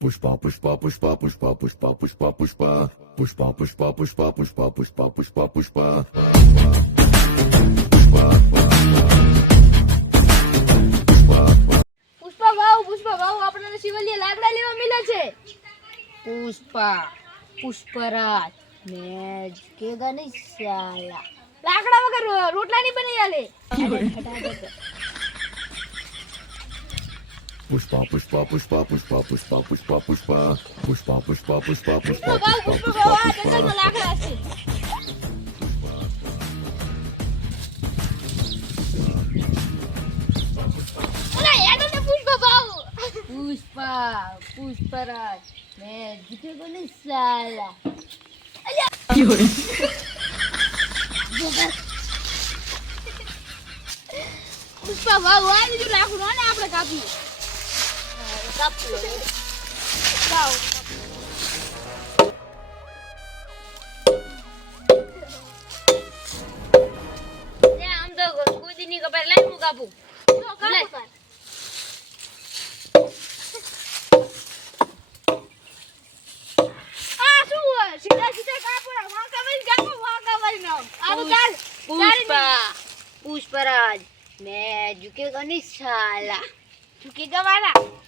Pushpa, pushpa, pushpa, pushpa, pushpa, pushpa, pushpa, pushpa, pushpa, pushpa, pushpa, pushpa, pushpa, pushpa. Pushpa ભાવ પુષ્પા ભાવ આપણને શિવલીય લાકડા લેવા મળ્યા છે પુષ્પા પુષ્પરાજ મેં કે ગણી સાલા લાકડા વગર રોટલા નહીં બની આલે Pushpa, pushpa, pushpa, pushpa, pushpa, pushpa, pushpa, pushpa, pushpa, pushpa, pushpa, Pushpa pushpa, ભાવ pushpa, પુષ્પા ભાવ આ pushpa. જંગલમાં લાકડા છે અલા, યાદ હતો પુષ્પા ભાવ પુષ્પા પુષ્પરાજ મેં upload. Now. કુદીની ખબર લઈ હું કાપું પુષ્પરાજ મેં ઝુકેગા નહીં સાલા ઝુકેગા વાળા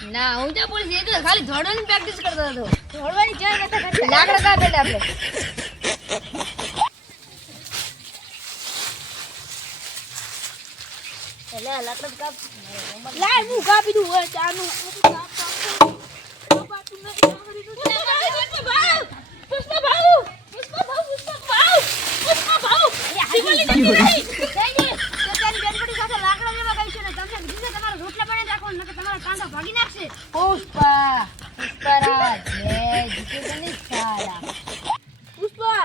ના હું તો પોલીસ એ તો ખાલી દોડવાની પ્રેક્ટિસ કરતો હતો. દોડવાની જય નતા કરતા લાકડા કા એટલે આપણે. એટલે લાકડા કાપ લાય હું કાપી દઉં હોય ચાનું. કાપ કાપ કાપાતું નહીં પુષ્પા ભાવ પુષ્પા ભાવ પુષ્પા ભાવ પુષ્પા ભાવ પુષ્પા ભાવ શિવલી નથી રહી જયજી તેતાની ગણપતિ સાથે લાકડા લેવા ગઈ છે ને તમને કીધું છે તમારો રોટલા બને રાખો પુષ્પા પુષ્પરાજ જય પુષ્પા પુષ્પા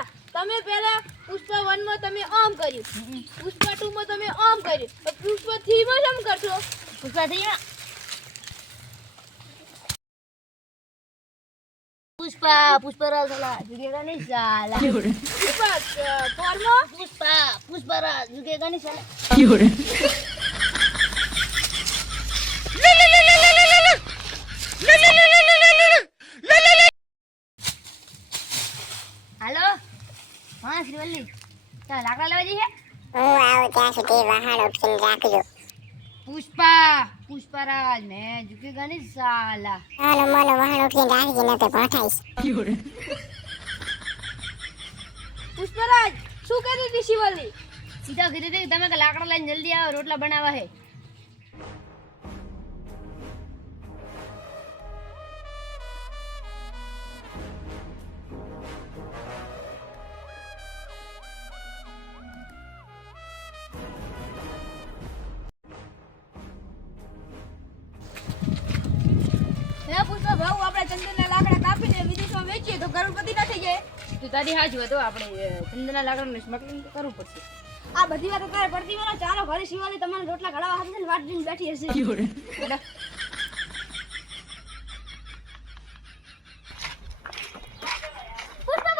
પુષ્પા 2 માં પુષ્પરાજ પુષ્પરાજ लाकड़ा लेवा पुष्पा पुष्पा राज मैं झुके गाने साला चलो मोलो वहाँ उठ के राख के ना तो पठाइस पुष्पा राज सु कर दी शिवली सीधा घरे दे दमे का लाकड़ा ले जल्दी आओ रोटला बनावा है લાકડા કાપીને વિદેશમાં વેચીએ તો કરોડપતિ ના થઈ જાય. તું તારી હાજુ હતો આપણે ચંદના લાકડાનું સ્મગલિંગ કરવું પડશે. આ બધી વાતો તારે પડતી મને ચાલો ઘરે શિવાલી તમારે રોટલા ઘડાવા હાથે ને વાટ જોઈને બેઠી હશે. પુષ્પા